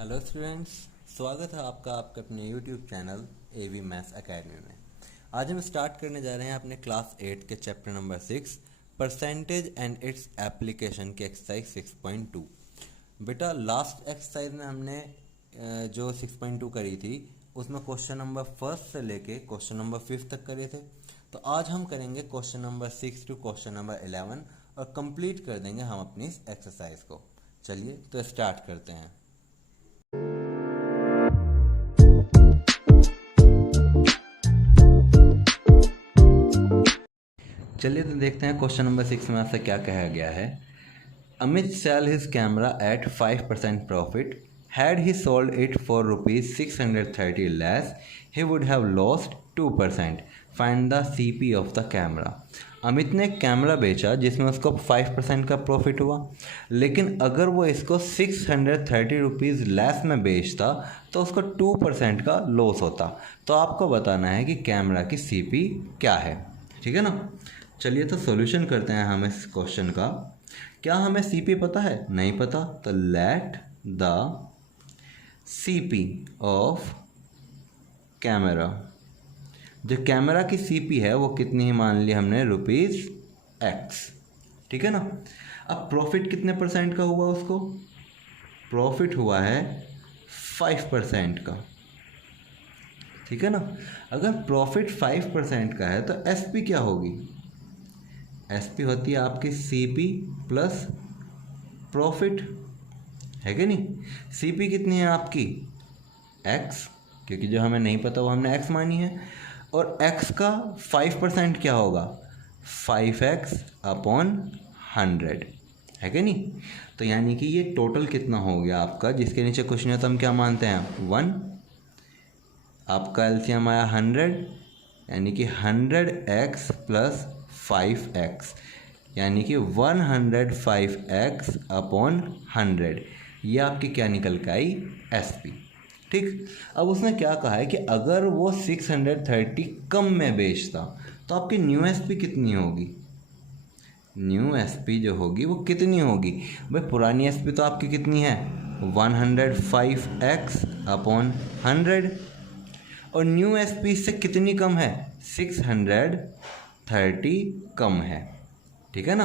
Hello students, स्वागत है आपका आपके अपने YouTube channel AV maths academy में। आज हम स्टार्ट करने जा रहे हैं अपने क्लास 8 के chapter number 6 percentage and its application के एक्सरसाइज 6.2। बेटा लास्ट एक्सरसाइज में हमने जो 6.2 करी थी उसमें क्वेश्चन नंबर 1 से लेके क्वेश्चन नंबर 5 तक करे थे। तो आज हम करेंगे question number 6 to question number 11 और कंप्लीट कर देंगे हम अपनी इस एक्सरसाइज को। चलिए तो स्टार्ट करते हैं। चलिए तो देखते हैं क्वेश्चन नंबर 6 में आपसे क्या कहा गया है। Amit sell his camera at 5% profit. Had he sold it for ₹630 less he would have lost 2%। Find the CP of the camera. Amit ने एक कैमरा बेचा जिसमें उसको 5% का प्रॉफिट हुआ, लेकिन अगर वो इसको 630 रुपीज़ लेस में बेचता तो उसको 2% का लॉस होता। तो आपको बताना है कि कैमरा की सीपी क्या है, ठीक है ना। चलिए तो सॉल्यूशन करते हैं हम इस क्वेश्चन का। क्या हमें सीपी पता है? नहीं पता। तो let the CP of camera, जो कैमरा की सीपी है वो कितनी ही मान ली हमने ₹X, ठीक है ना। अब प्रॉफिट कितने परसेंट का हुआ उसको? प्रॉफिट हुआ है 5% का, ठीक है ना। अगर प्रॉफिट 5% का है तो एसपी क्या होगी? एसपी होती है आपकी सीपी प्लस प्रॉफिट, है कि नहीं। सीपी कितनी है आपकी? एक्स, क्योंकि जो हमें नहीं पता वो हमने एक्स मानी है। और एक्स का 5% क्या होगा? 5x अपॉन 100, है कि नहीं। तो यानी कि ये टोटल कितना हो गया आपका, जिसके नीचे क्वेश्चन है तो हम क्या मानते हैं? 1। आपका एलसीएम आया 100, यानी कि 100x प्लस 5x, यानी कि 105x अपॉन 100। ये आपकी क्या निकल के आई? एसपी, ठीक। अब उसने क्या कहा है कि अगर वो 630 कम में बेचता तो आपकी न्यू एसपी कितनी होगी? न्यू एसपी जो होगी वो कितनी होगी भाई? पुरानी एसपी तो आपकी कितनी है? 105x अपॉन 100, और न्यू एसपी से कितनी कम है? 630 कम है, ठीक है ना।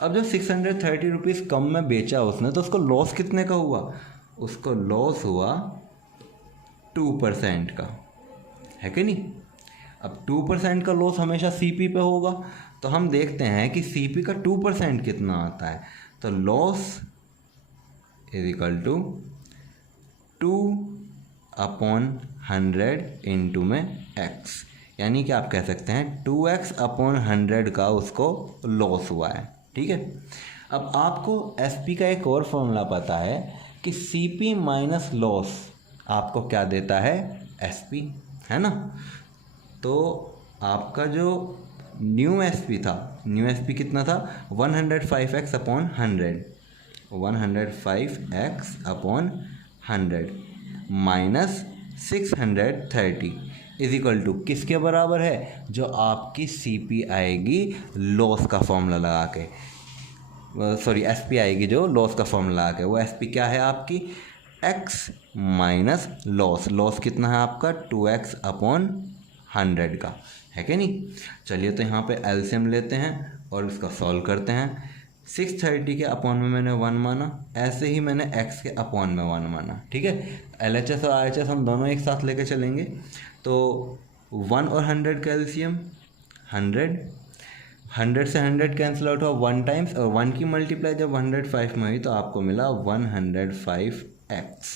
अब जब 630 रुपीज़ कम में बेचा उसने तो उसको लॉस कितने का हुआ? उसको लॉस हुआ 2% का, है कि नहीं। अब 2% का लॉस हमेशा सीपी पे होगा, तो हम देखते हैं कि सीपी का 2% कितना आता है। तो loss is equal to 2/100 into में x, यानी कि आप कह सकते हैं 2x अपॉन 100 का उसको लॉस हुआ है, ठीक है। अब आपको एसपी का एक और फॉर्मूला पता है कि सीपी माइनस लॉस आपको क्या देता है? एसपी, है ना। तो आपका जो न्यू एसपी था, न्यू एसपी कितना था? 105x upon 100, 105x upon 100 minus 630 is equal to किसके बराबर है? जो आपकी सीपी आएगी लॉस का फॉर्मूला लगा के, सॉरी एसपी आएगी जो लॉस का फॉर्मूला लगा के। वो एसपी क्या है आपकी? X minus loss. लॉस कितना है आपका? 2x अपॉन 100 का, है कि नहीं। चलिए तो यहाँ पे एलसीएम लेते हैं और इसका सॉल्व करते हैं। 630 के अपॉन में मैंने 1 माना, ऐसे ही मैंने x के अपॉन में 1 माना, ठीक है। LHS और RHS हम दोनों एक साथ लेके चलेंगे। तो 1 और 100 का एलसीएम 100, 100 से 100 कैंसिल आउट हुआ 1 टाइम्स, और 1 की मल्टीप्लाई जब 105 में हुई तो आपको मिला 105x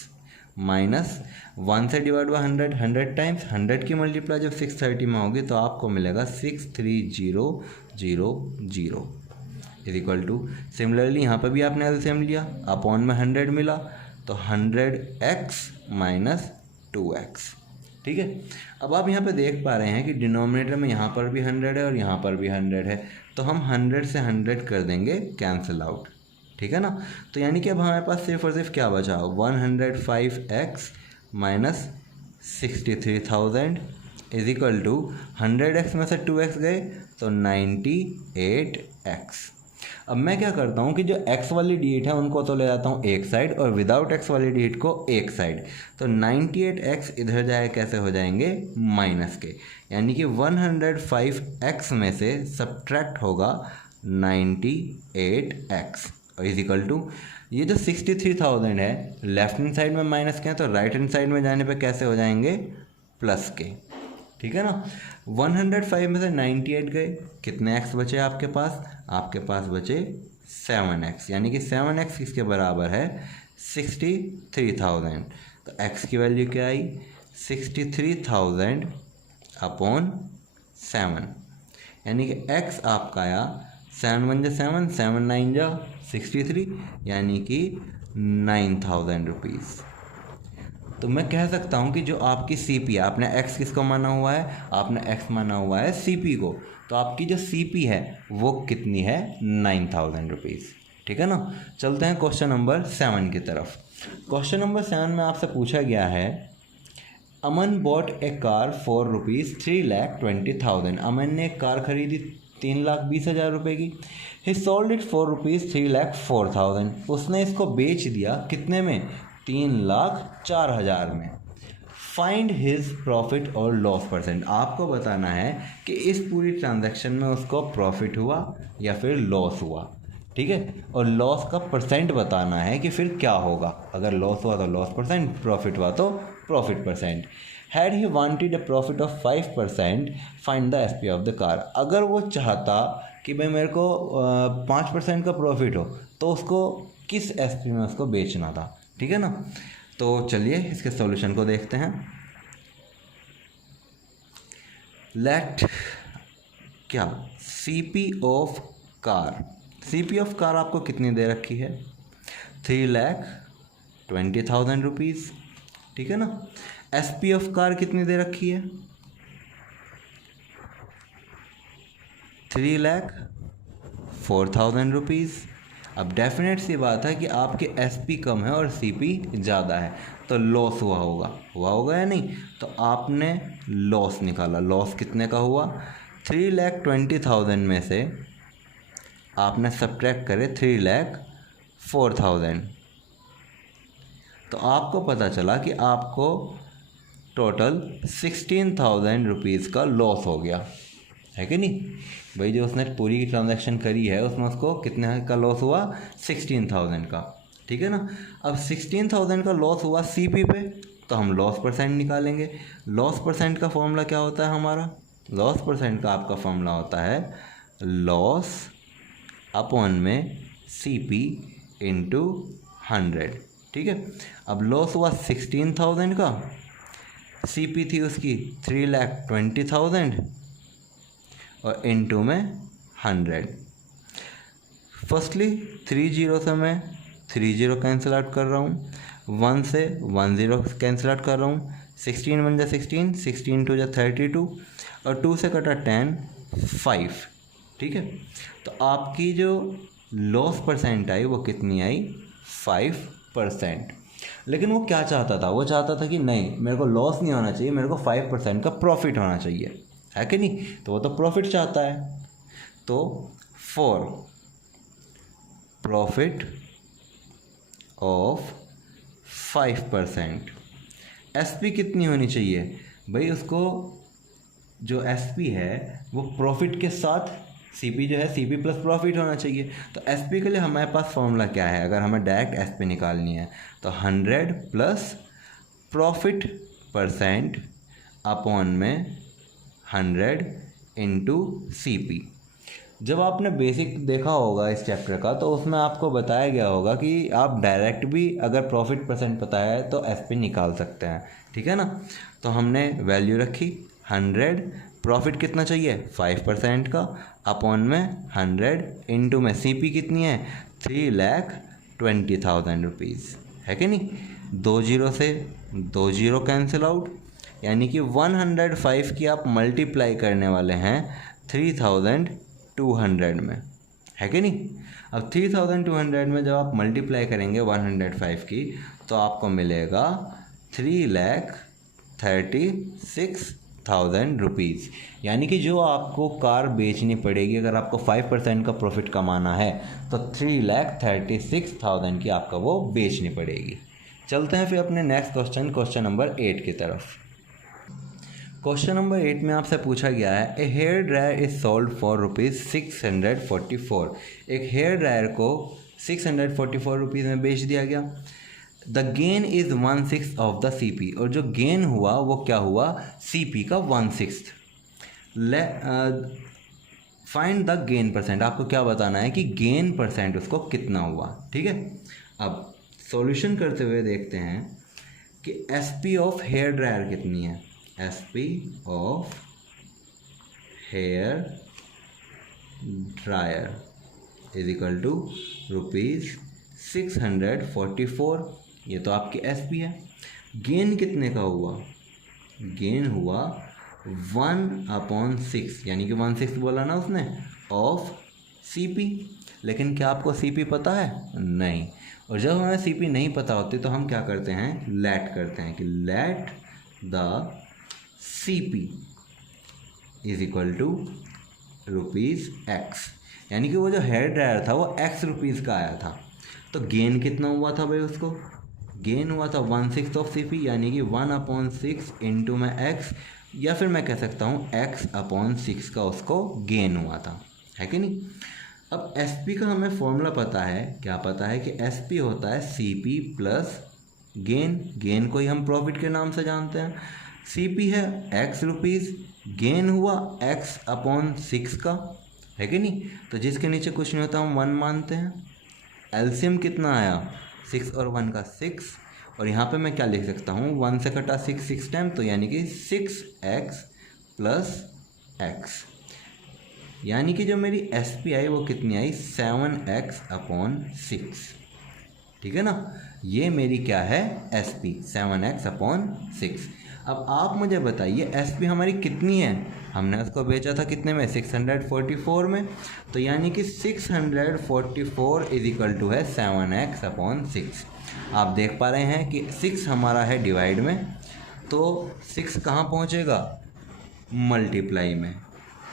माइनस 1 से डिवाइड हुआ 100, 100 टाइम्स, 100 की मल्टीप्लाई जब 630 में होगी तो आपको मिलेगा 63000 इज इक्वल टू। सिमिलरली यहाँ पर भी आपने एलसीएम लिया, अपॉन में 100 मिला तो 100x माइनस 2x, ठीक है। अब आप यहाँ पे देख पा रहे हैं कि डिनोमिनेटर में यहाँ पर भी 100 है और यहाँ पर भी 100 है, तो हम 100 से 100 कर देंगे कैंसिल आउट, ठीक है ना। तो यानी कि अब हमारे पास सिर्फ और सिर्फ क्या बचा? 105x minus 63,000 is equal to 100x में से 2x गए तो 98x। अब मैं क्या करता हूँ कि जो x वाली डिजिट है उनको तो ले जाता हूँ एक साइड और विदाउट x वाली डिजिट को एक साइड। तो 98x इधर जाए कैसे हो जाएंगे माइनस के, यानी कि 105x में से सब्ट्रैक्ट होगा 98x और इज इक्वल टू ये जो 63,000 है लेफ्ट हैंड साइड में माइनस के हैं तो राइट हैंड साइड में जाने पे कैसे हो जाएंगे प्लस के। ठीक है ना। 105 में से 98 गए, कितने x बचे आपके पास? आपके पास बचे 7x, यानी कि 7x किसके बराबर है 63,000। तो x की वैल्यू क्या आई 63,000 अपॉन 7, यानी कि x आपका आया 7 1 जा 7, 7 9 जा 63, यानी कि 9,000 रुपीज़। तो मैं कह सकता हूँ कि जो आपकी CP है, आपने x किसको माना हुआ है? आपने x माना हुआ है CP को, तो आपकी जो CP है वो कितनी है 9,000 रुपीज़। ठीक है ना। चलते हैं क्वेश्चन नंबर 7 की तरफ। क्वेश्चन नंबर 7 में आपसे पूछा गया है Aman bought a car for rupees 3,20,000। Aman ने एक कार खरीदी 3,20,000 रुपये की। He sold it for rupees 3,04,000। उसने इसको बेच दिया कितने में? 3,04,000 में। फाइंड हिज प्रॉफिट और लॉस परसेंट। आपको बताना है कि इस पूरी ट्रांजैक्शन में उसको प्रॉफिट हुआ या फिर लॉस हुआ। ठीक है, और लॉस का परसेंट बताना है कि फिर क्या होगा। अगर लॉस हुआ तो लॉस परसेंट, प्रॉफिट हुआ तो profit percent. Had he wanted a profit of 5%, find the SP of the car. अगर वो चाहता कि भाई मेरे को 5% का प्रॉफिट हो तो उसको किस एसपी में उसको बेचना था। ठीक है ना। तो चलिए इसके सॉल्यूशन को देखते हैं। लेट क्या CP of car, CP of car आपको कितनी दे रखी है 3,20,000 रुपीज़। ठीक है ना। SP ऑफ कार कितनी दे रखी है 3,04,000 रुपीज़। अब डेफिनेट सी बात है कि आपके SP कम है और CP ज़्यादा है, तो लॉस हुआ होगा या नहीं? तो आपने लॉस निकाला। लॉस कितने का हुआ 3,20,000 में से आपने सब्ट्रैक्ट करे 3,04,000, तो आपको पता चला कि आपको टोटल 16,000 रुपीज़ का लॉस हो गया है कि नहीं भाई? जो उसने पूरी की ट्रांजैक्शन करी है उसमें उसको कितने का लॉस हुआ 16,000 का। ठीक है ना। अब 16,000 का लॉस हुआ CP पे, तो हम लॉस परसेंट निकालेंगे। लॉस परसेंट का फॉर्मूला क्या होता है हमारा? लॉस परसेंट का आपका फॉर्मूला होता है लॉस अपॉन में CP इंटू 100। ठीक है। अब लॉस हुआ 16,000 का, CP थी उसकी 3,20,000 और इनटू में 100। फर्स्टली 30 से मैं 30 कैंसिल आउट कर रहा हूँ, 1 से 10 कैंसिल आउट कर रहा हूँ, 16 1 जा 16, 16 2 जा 32 और 2 से कटा 10 5। ठीक है। तो आपकी जो लॉस परसेंट आई वो कितनी आई 5%। लेकिन वो क्या चाहता था? वो चाहता था कि नहीं मेरे को लॉस नहीं होना चाहिए, मेरे को 5% का प्रॉफिट होना चाहिए, है कि नहीं? तो वो तो प्रॉफिट चाहता है। तो फॉर प्रॉफिट ऑफ 5% SP कितनी होनी चाहिए भाई? उसको जो SP है वो प्रॉफिट के साथ CP जो है CP प्लस प्रॉफिट होना चाहिए। तो SP के लिए हमारे पास फॉर्मूला क्या है? अगर हमें डायरेक्ट SP निकालनी है तो 100 प्लस प्रॉफिट परसेंट अपॉन में 100 इंटू CP। जब आपने बेसिक देखा होगा इस चैप्टर का तो उसमें आपको बताया गया होगा कि आप डायरेक्ट भी अगर प्रॉफिट परसेंट पता है तो SP निकाल सकते हैं। ठीक है ना। तो हमने वैल्यू रखी 100, प्रॉफिट कितना चाहिए 5% का, अपॉन में 100 इंटू में CP कितनी है 3,20,000 रुपीज़, है कि नहीं? 2 0 से 2 0 कैंसिल आउट, यानी कि 105 की आप मल्टीप्लाई करने वाले हैं 3,200 में, है कि नहीं? अब 3,200 में जब आप मल्टीप्लाई करेंगे 105 की तो आपको मिलेगा 3,36,000 थाउजेंड रुपीज़। यानी कि जो आपको कार बेचनी पड़ेगी अगर आपको 5% का प्रॉफिट कमाना है तो 3,36,000 की आपका वो बेचनी पड़ेगी। चलते हैं फिर अपने नेक्स्ट क्वेश्चन नंबर 8 की तरफ। क्वेश्चन नंबर 8 में आपसे पूछा गया है a hair dryer is sold for ₹644। एक हेयर ड्रायर को 644 रुपीज़ में बेच दिया गया। The gain is 1/6 of the CP, और जो गेन हुआ वो क्या हुआ, CP का 1/6। फाइंड द गेन परसेंट, आपको क्या बताना है कि गेन परसेंट उसको कितना हुआ। ठीक है, अब सॉल्यूशन करते हुए देखते हैं कि SP ऑफ हेयर ड्रायर कितनी है। SP of hair dryer is equal to ₹644। ये तो आपकी SP है। गेन कितने का हुआ, गेन हुआ 1/6, यानी कि 1/6 बोला ना उसने, ऑफ CP। लेकिन क्या आपको CP पता है? नहीं। और जब हमें CP नहीं पता होती तो हम क्या करते हैं, लेट करते हैं कि let the CP is equal to ₹X, यानी कि वो जो हेयर ड्रायर था वो X रुपीज़ का आया था। तो गेन कितना हुआ था भाई, उसको गेन हुआ था 1/6 ऑफ CP, यानी कि 1/6 इंटू में X, या फिर मैं कह सकता हूँ X/6 का उसको गेन हुआ था, है कि नहीं। अब SP का हमें फॉर्मूला पता है, क्या पता है कि SP होता है CP प्लस गेन। गेन को ही हम प्रॉफिट के नाम से जानते हैं। CP है X रुपीज़, गेन हुआ X/6 का, है कि नहीं। तो जिसके नीचे कुछ नहीं होता हम 1 मानते हैं। एलसीएम कितना आया, 6 और 1 का 6, और यहाँ पे मैं क्या लिख सकता हूँ, 1 से कटा 6 टाइम, तो यानी कि 6X प्लस X, यानी कि जो मेरी SP आई वो कितनी आई, 7X/6। ठीक है ना, ये मेरी क्या है SP, 7X/6। अब आप मुझे बताइए SP हमारी कितनी है, हमने उसको बेचा था कितने में, 644 में, तो यानी कि 644 इज इक्वल टू है 7X/6। आप देख पा रहे हैं कि 6 हमारा है डिवाइड में, तो 6 कहाँ पहुँचेगा, मल्टीप्लाई में।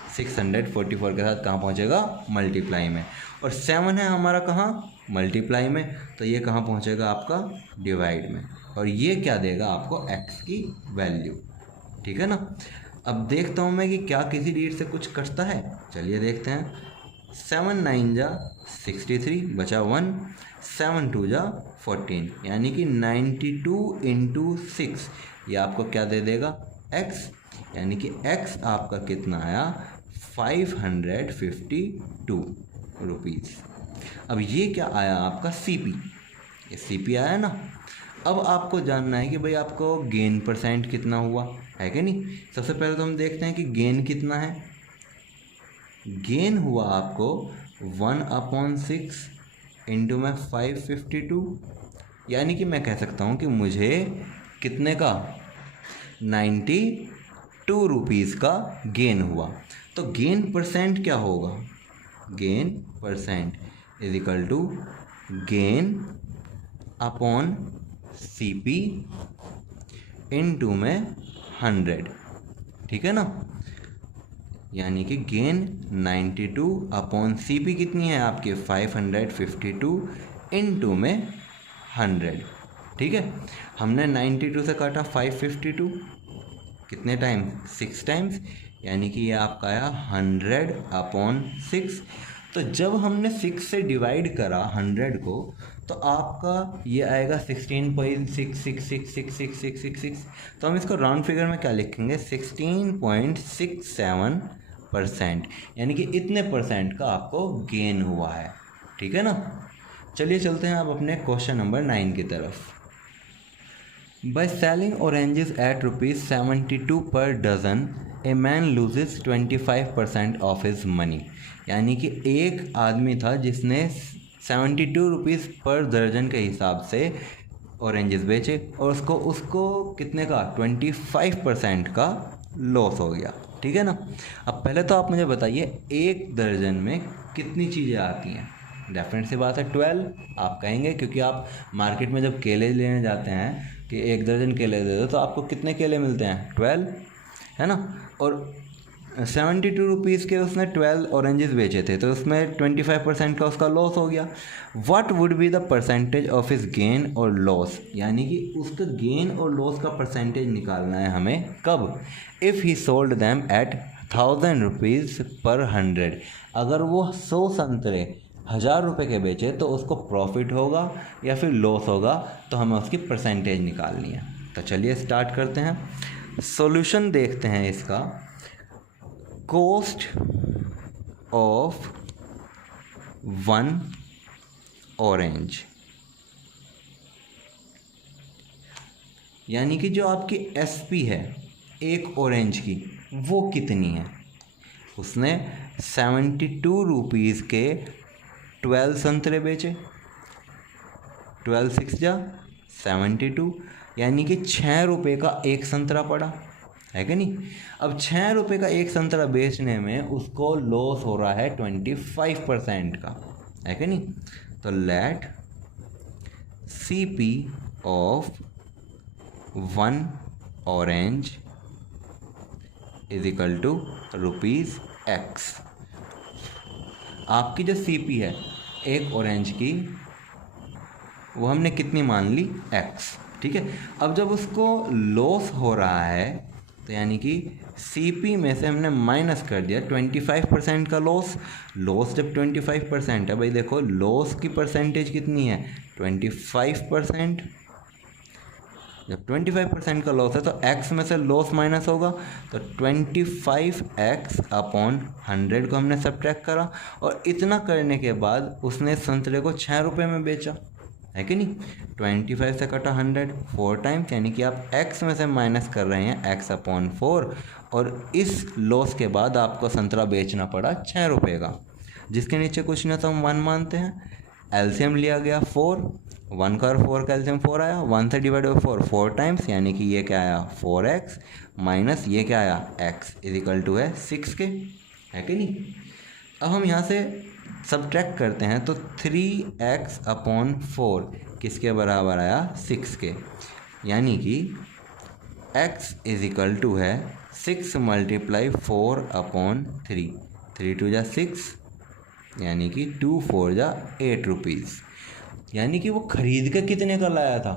644 के साथ कहाँ पहुँचेगा, मल्टीप्लाई में। और 7 है हमारा कहाँ, मल्टीप्लाई में, तो ये कहाँ पहुँचेगा आपका, डिवाइड में। और ये क्या देगा आपको, X की वैल्यू। ठीक है ना। अब देखता हूँ मैं कि क्या किसी डिजिट से कुछ कटता है, चलिए देखते हैं। 7 9 जा 63 बचा 1, 7 2 जा 14, यानी कि 92 इंटू 6, ये आपको क्या दे देगा, X, यानी कि X आपका कितना आया, 552 रुपीज़। अब ये क्या आया आपका CP, ये CP आया ना। अब आपको जानना है कि भाई आपको गेन परसेंट कितना हुआ, है कि नहीं। सबसे पहले तो हम देखते हैं कि गेन कितना है। गेन हुआ आपको 1/6 इंटू में 552, यानी कि मैं कह सकता हूँ कि मुझे कितने का, 92 रुपीज़ का गेन हुआ। तो गेन परसेंट क्या होगा, gain percent is equal to gain upon CP into में 100। ठीक है ना, यानी कि गेन 92/CP कितनी है आपके, 552 इंटू में 100। ठीक है, हमने 92 से काटा 552, कितने टाइम, 6 टाइम्स, यानी कि ये आपका आया 100/6। तो जब हमने 6 से डिवाइड करा 100 को, तो आपका ये आएगा 16.66666666। तो हम इसको राउंड फिगर में क्या लिखेंगे, 16.67%, यानी कि इतने परसेंट का आपको गेन हुआ है। ठीक है ना। चलिए चलते हैं अब अपने क्वेश्चन नंबर 9 की तरफ। By selling oranges at ₹72 per dozen, a man loses 25% of his money. यानी कि एक आदमी था जिसने 72 रुपीज़ पर दर्जन के हिसाब से ऑरेंजेस बेचे, और उसको कितने का, 25% का लॉस हो गया। ठीक है ना। अब पहले तो आप मुझे बताइए एक दर्जन में कितनी चीज़ें आती हैं। डेफिनेट सी बात है 12 आप कहेंगे, क्योंकि आप मार्केट में जब केले लेने जाते हैं कि एक दर्जन केले दे दो, तो आपको कितने केले मिलते हैं, 12। है ना। और 72 रुपीज़ के उसने 12 ऑरेंजेस बेचे थे, तो उसमें 25% का उसका लॉस हो गया। What would be the percentage of his gain और लॉस, यानी कि उसका गेन और लॉस का परसेंटेज निकालना है हमें कब, if he sold them at 1000 rupees per 100। अगर वो 100 संतरे 1000 रुपये के बेचे तो उसको प्रॉफिट होगा या फिर लॉस होगा, तो हमें उसकी परसेंटेज निकालनी है। तो चलिए स्टार्ट करते हैं, सॉल्यूशन देखते हैं इसका। कॉस्ट ऑफ 1 ऑरेंज, यानी कि जो आपकी एसपी है एक ऑरेंज की वो कितनी है। उसने 72 रुपीज़ के 12 संतरे बेचे, 12 6 जा 72, यानी कि 6 रुपये का एक संतरा पड़ा, है कि नहीं। अब 6 रुपये का एक संतरा बेचने में उसको लॉस हो रहा है 25% का, है कि नहीं। तो let CP of 1 orange is equal to ₹X। आपकी जो CP है एक ऑरेंज की वो हमने कितनी मान ली, X, ठीक है। अब जब उसको लॉस हो रहा है तो यानी कि CP में से हमने माइनस कर दिया 25% का लॉस। लॉस जब 25% है, भाई देखो लॉस की परसेंटेज कितनी है 25%। जब 25% का लॉस है तो x में से लॉस माइनस होगा, तो 25x अपॉन 100 को हमने सब्ट्रैक्ट करा, और इतना करने के बाद उसने संतरे को 6 रुपये में बेचा, है कि नहीं। 25 से कटा 100 4 टाइम्स, यानी कि आप x में से माइनस कर रहे हैं x अपॉन 4, और इस लॉस के बाद आपको संतरा बेचना पड़ा 6 रुपये का, जिसके नीचे कुछ ना तो हम 1 मानते हैं। एलसीएम लिया गया 4, 1 का और 4 का एलसीएम 4 आया, 1 से डिवाइड बाई 4 टाइम्स, यानी कि ये क्या आया 4x माइनस ये क्या आया x इज इक्वल टू है 6 के, है कि नहीं। अब हम यहाँ से सब्ट्रैक्ट करते हैं तो 3x अपॉन 4 किसके बराबर आया 6 के, यानी कि x इज इक्वल टू है 6 मल्टीप्लाई 4 अपॉन 3, 3 2 जा 6, यानी कि 2 4 जा 8 रुपीज़। यानी कि वो खरीद के कितने का लाया था,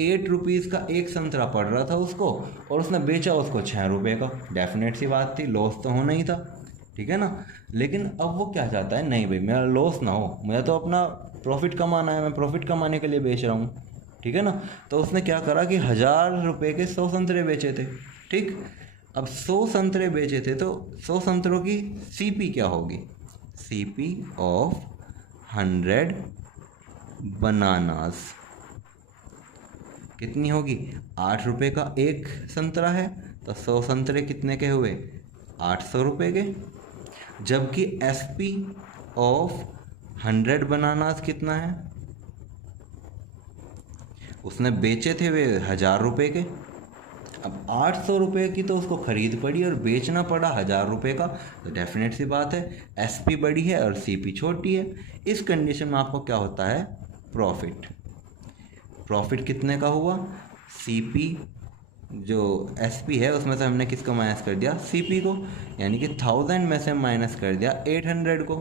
8 रुपीज़ का एक संतरा पड़ रहा था उसको, और उसने बेचा उसको 6 रुपये का। डेफिनेट सी बात थी, लॉस तो होना ही था, ठीक है ना। लेकिन अब वो क्या चाहता है, नहीं भाई मेरा लॉस ना हो, मुझे तो अपना प्रॉफिट कमाना है, मैं प्रॉफिट कमाने के लिए बेच रहा हूँ, ठीक है ना। तो उसने क्या करा कि 1000 रुपये के 100 संतरे बेचे थे, ठीक। अब 100 संतरे बेचे थे तो 100 संतरों की CP क्या होगी, CP ऑफ 100 बनानास कितनी होगी, 8 रुपये का एक संतरा है, तो 100 संतरे कितने के हुए 800 रुपये के। जबकि SP ऑफ 100 बनानास कितना है, उसने बेचे थे वे 1000 रुपये के। अब 800 रुपये की तो उसको खरीद पड़ी और बेचना पड़ा 1000 रुपये का, तो डेफिनेट सी बात है SP बड़ी है और CP छोटी है। इस कंडीशन में आपको क्या होता है, प्रॉफिट। प्रॉफिट कितने का हुआ, CP जो SP है उसमें से हमने किसको माइनस कर दिया, CP को, यानी कि 1000 में से माइनस कर दिया 800 को,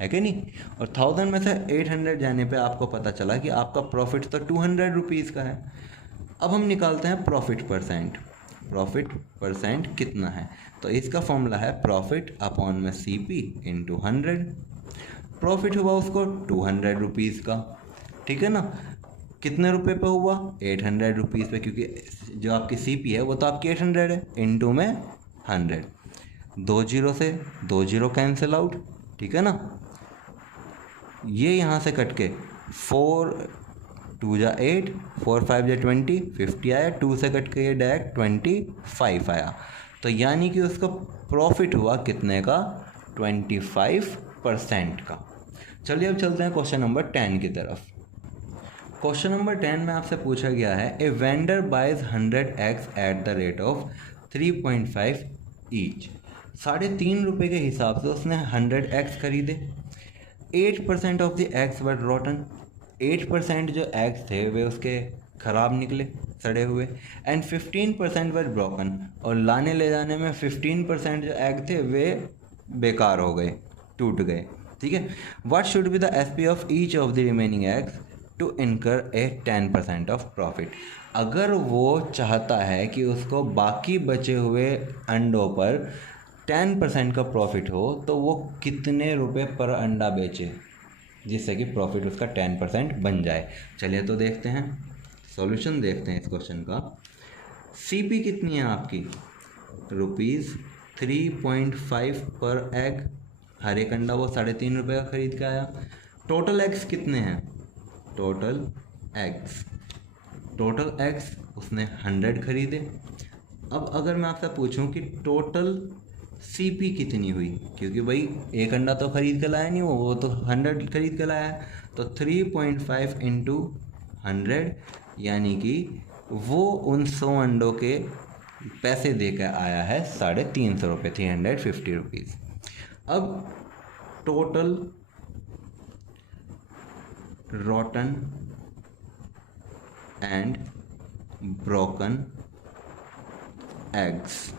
है कि नहीं। और 1000 में से 800 जाने पे आपको पता चला कि आपका प्रॉफिट तो 200 रुपीज़ का है। अब हम निकालते हैं प्रॉफिट परसेंट। प्रॉफिट परसेंट कितना है, तो इसका फॉर्मूला है प्रॉफिट अपॉन में CP इंटू 100। प्रॉफिट हुआ उसको 200 रुपीज़ का, ठीक है ना। कितने रुपए पे हुआ, 800 रुपीज़ पे, क्योंकि जो आपकी CP है वो तो आपकी 800 है, इंटू में 100। 2 जीरो से 2 जीरो कैंसिल आउट, ठीक है ना। ये यहाँ से कट के 4 2 जा 8, 4 5 जा 20, 50 आया, 2 से कट के ये डायरेक्ट 25 आया। तो यानी कि उसका प्रॉफिट हुआ कितने का, 25% का। चलिए अब चलते हैं क्वेश्चन नंबर 10 की तरफ। क्वेश्चन नंबर 10 में आपसे पूछा गया है, a vendor buys 100x at the rate of 3.5 each. 3.5 रुपये के हिसाब से उसने 100x खरीदे। 8% of the eggs were rotten. 8% जो एग्स थे वे उसके ख़राब निकले, सड़े हुए। एंड 15% वर ब्रोकन, और लाने ले जाने में 15% जो एग थे वे बेकार हो गए, टूट गए। ठीक है। What should be the SP of each of the remaining eggs to incur a 10% of profit. अगर वो चाहता है कि उसको बाकी बचे हुए अंडों पर 10% का प्रॉफिट हो, तो वो कितने रुपए पर अंडा बेचे जिससे कि प्रॉफिट उसका 10% बन जाए। चलिए तो देखते हैं, सॉल्यूशन देखते हैं इस क्वेश्चन का। सीपी कितनी है आपकी, ₹3.5 पर एग। हर एक अंडा वो 3.5 रुपये का खरीद के आया। टोटल एग्स कितने हैं, टोटल एग्स उसने 100 खरीदे। अब अगर मैं आपसे पूछूं कि टोटल सीपी कितनी हुई, क्योंकि भाई एक अंडा तो खरीद के लाया नहीं, वो तो 100 खरीद के लाया है, तो 3.5 इंटू 100, यानी कि वो उन 100 अंडों के पैसे देकर आया है 350 रुपये, 350 रुपीज़। अब टोटल रॉटन एंड ब्रोकन एग्स,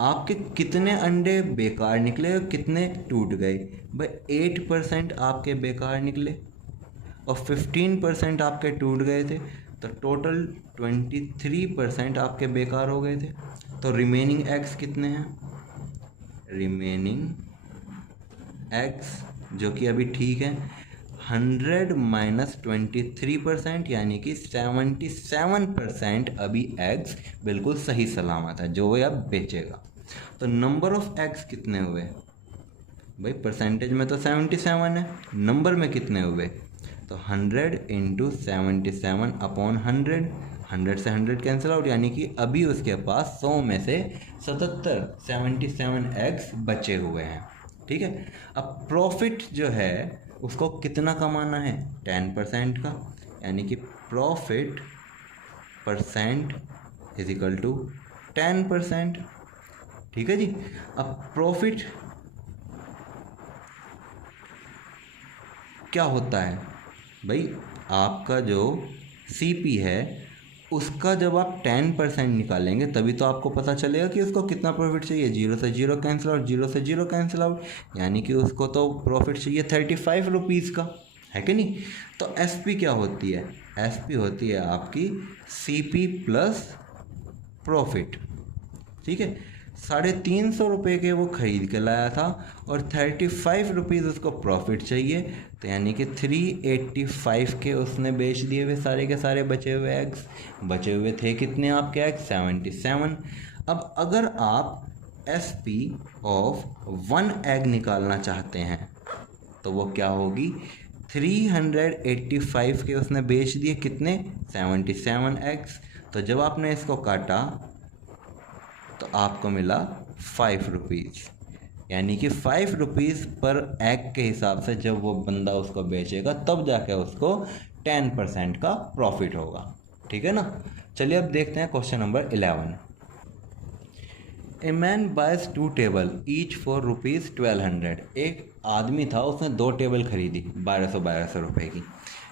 आपके कितने अंडे बेकार निकले और कितने टूट गए। भाई 8% आपके बेकार निकले और 15% आपके टूट गए थे, तो टोटल 23% आपके बेकार हो गए थे। तो रिमेनिंग एग्स कितने हैं, रिमेनिंग एग्स जो कि अभी ठीक है 100 माइनस 23%, यानी कि 77% अभी एग्स बिल्कुल सही सलामत है जो वो अब बेचेगा। तो नंबर ऑफ एग्स कितने हुए भाई, परसेंटेज में तो 77 है, नंबर में कितने हुए, तो 100 इंटू 77 अपॉन 100 से 100 कैंसिल आउट, यानी कि अभी उसके पास 100 में से 77 एग्स बचे हुए हैं। ठीक है। अब प्रॉफिट जो है उसको कितना कमाना है, 10% का, यानी कि profit percent is equal to 10%। ठीक है जी। अब प्रॉफिट क्या होता है भाई, आपका जो सीपी है उसका जब आप 10% निकालेंगे तभी तो आपको पता चलेगा कि उसको कितना प्रॉफिट चाहिए। 0 से 0 कैंसिल आउट, 0 से 0 कैंसिल आउट, यानी कि उसको तो प्रॉफिट चाहिए 35 रुपीज़ का, है कि नहीं। तो एसपी क्या होती है, एसपी होती है आपकी सीपी प्लस प्रॉफिट। ठीक है। 350 रुपये के वो खरीद के लाया था और 35 रुपीज़ उसको प्रॉफिट चाहिए, तो यानी कि 385 के उसने बेच दिए हुए सारे के सारे बचे हुए एग्स। बचे हुए थे कितने आपके एग्स, 77। अब अगर आप एसपी ऑफ 1 एग निकालना चाहते हैं तो वो क्या होगी, 385 के उसने बेच दिए कितने, 77 एग्स। तो जब आपने इसको काटा तो आपको मिला 5 रुपीज़, यानी कि 5 रुपीज़ पर एग के हिसाब से जब वो बंदा उसको बेचेगा तब जाके उसको 10% का प्रॉफिट होगा। ठीक है ना। चलिए अब देखते हैं question number 11। A man boys 2 table each for ₹1200। एक आदमी था, उसने 2 टेबल खरीदी 1200 रुपये की।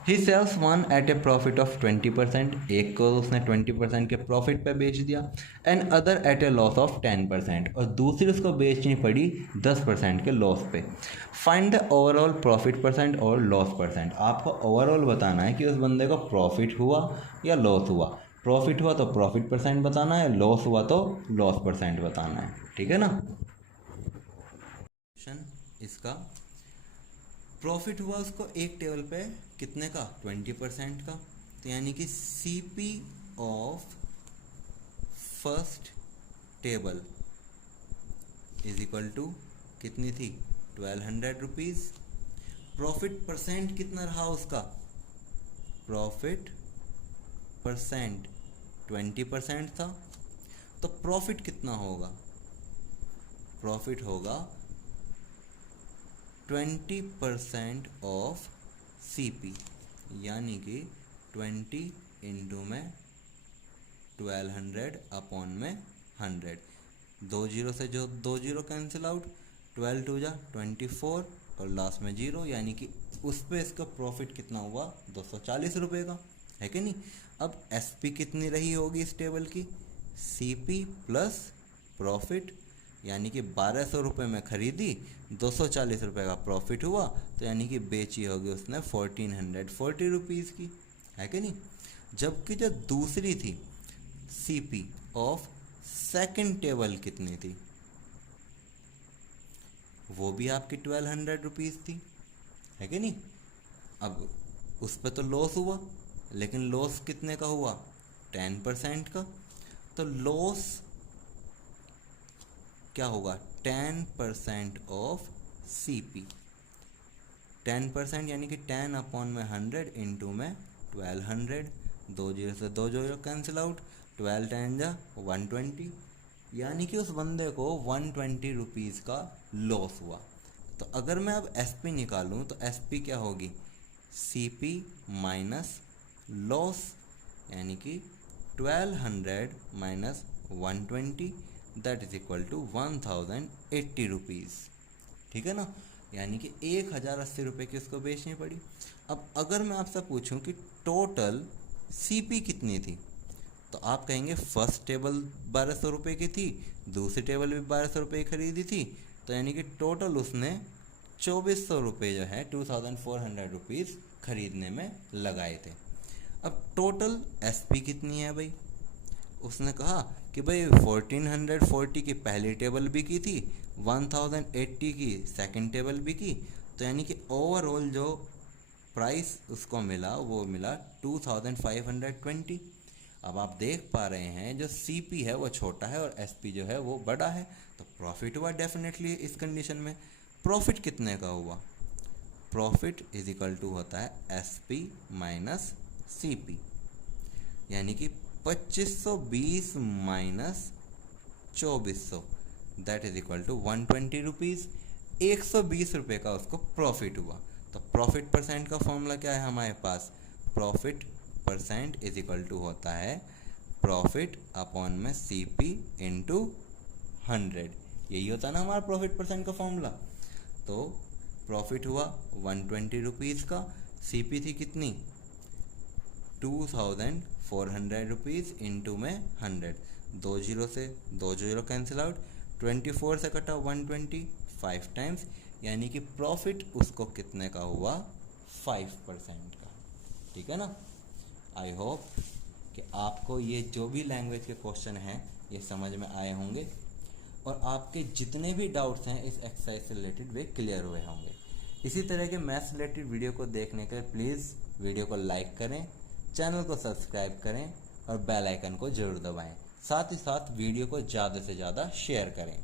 He sells one at a profit of 20%, एक को उसने 20% के प्रॉफिट पे बेच दिया। And other at A loss of 10%, और दूसरी उसको बेचनी पड़ी 10% के लॉस पे। Find the overall profit percent और लॉस परसेंट। आपको ओवरऑल बताना है कि उस बंदे को प्रॉफिट हुआ या लॉस हुआ। प्रॉफिट हुआ तो प्रॉफिट परसेंट बताना है, लॉस हुआ तो लॉस परसेंट बताना है। ठीक है ना। इसका प्रॉफिट हुआ उसको एक टेबल पे कितने का, 20% का, तो यानी कि CP of first table is equal to कितनी थी, 1200 रुपीज़। प्रॉफिट परसेंट कितना रहा उसका, प्रॉफिट परसेंट 20% था, तो प्रॉफिट कितना होगा, प्रॉफिट होगा 20% ऑफ सीपी, यानी कि 20 इंटू में 1200 अपॉन में 100। 2 जीरो से जो 2 जीरो कैंसिल आउट, 12 टू जा 24 और लास्ट में 0, यानी कि उस पर इसका प्रॉफिट कितना हुआ, 240 रुपये का। है कि नहीं। अब SP कितनी रही होगी इस टेबल की, CP प्लस प्रॉफिट, यानी कि 1200 रुपये में खरीदी, 240 रुपये का प्रॉफिट हुआ, तो यानी कि बेची होगी उसने 1440 रुपीज़ की, है कि नहीं। जबकि जो दूसरी थी CP ऑफ सेकंड टेबल कितनी थी, वो भी आपकी 1200 रुपीज़ थी, है कि नहीं। अब उस पर तो लॉस हुआ, लेकिन लॉस कितने का हुआ, 10% का। तो लॉस क्या होगा, 10% ऑफ CP, 10% यानी कि 10/100 इंटू में 1200, 2 जीरो से 2 जीरो कैंसिल आउट, 12 10 जा 120, यानी कि उस बंदे को 120 रुपीज़ का लॉस हुआ। तो अगर मैं अब SP निकालूं तो SP क्या होगी, CP माइनस लॉस, यानी कि 1200 minus 120, that is equal to 1080 rupees, ठीक है ना। यानी कि 1080 रुपये की उसको बेचनी पड़ी। अब अगर मैं आपसे पूछूं कि टोटल CP कितनी थी, तो आप कहेंगे फर्स्ट टेबल 1200 रुपये की थी, दूसरी टेबल भी 1200 रुपये की खरीदी थी, तो यानी कि टोटल उसने 2400 रुपये जो है 2400 रुपीज़ खरीदने में लगाए थे। अब टोटल SP कितनी है भाई, उसने कहा कि भाई 1440 की पहली टेबल भी की थी, 1080 की सेकंड टेबल भी की, तो यानी कि ओवरऑल जो प्राइस उसको मिला वो मिला 2520। अब आप देख पा रहे हैं जो CP है वो छोटा है और SP जो है वो बड़ा है, तो प्रॉफिट हुआ डेफिनेटली इस कंडीशन में। प्रॉफिट कितने का हुआ, प्रॉफिट इज इक्वल टू होता है SP माइनस CP, यानी कि 2520 minus 2400, that is equal to 120 rupees. 120 रुपये का उसको प्रॉफिट हुआ। तो प्रॉफिट परसेंट का फॉर्मूला क्या है हमारे पास, profit percent is equal to होता है प्रॉफिट अपॉन में CP इंटू 100, यही होता है ना हमारा प्रॉफिट परसेंट का फॉर्मूला। तो प्रॉफिट हुआ 120 रुपीज़ का, CP थी कितनी 2400 रुपीज़ इंटू में 100, 2 जीरो से 2 जीरो कैंसिल आउट, 24 से कटा 120, 5 टाइम्स, यानी कि प्रॉफिट उसको कितने का हुआ 5% का, ठीक है ना। आई होप कि आपको ये जो भी लैंग्वेज के क्वेश्चन हैं ये समझ में आए होंगे और आपके जितने भी डाउट्स हैं इस एक्सरसाइज से रिलेटेड वे क्लियर हुए होंगे। इसी तरह के मैथ्स रिलेटेड वीडियो को देखने के लिए प्लीज़ वीडियो को लाइक करें, चैनल को सब्सक्राइब करें और बेल आइकन को ज़रूर दबाएं। साथ ही साथ वीडियो को ज़्यादा से ज़्यादा शेयर करें।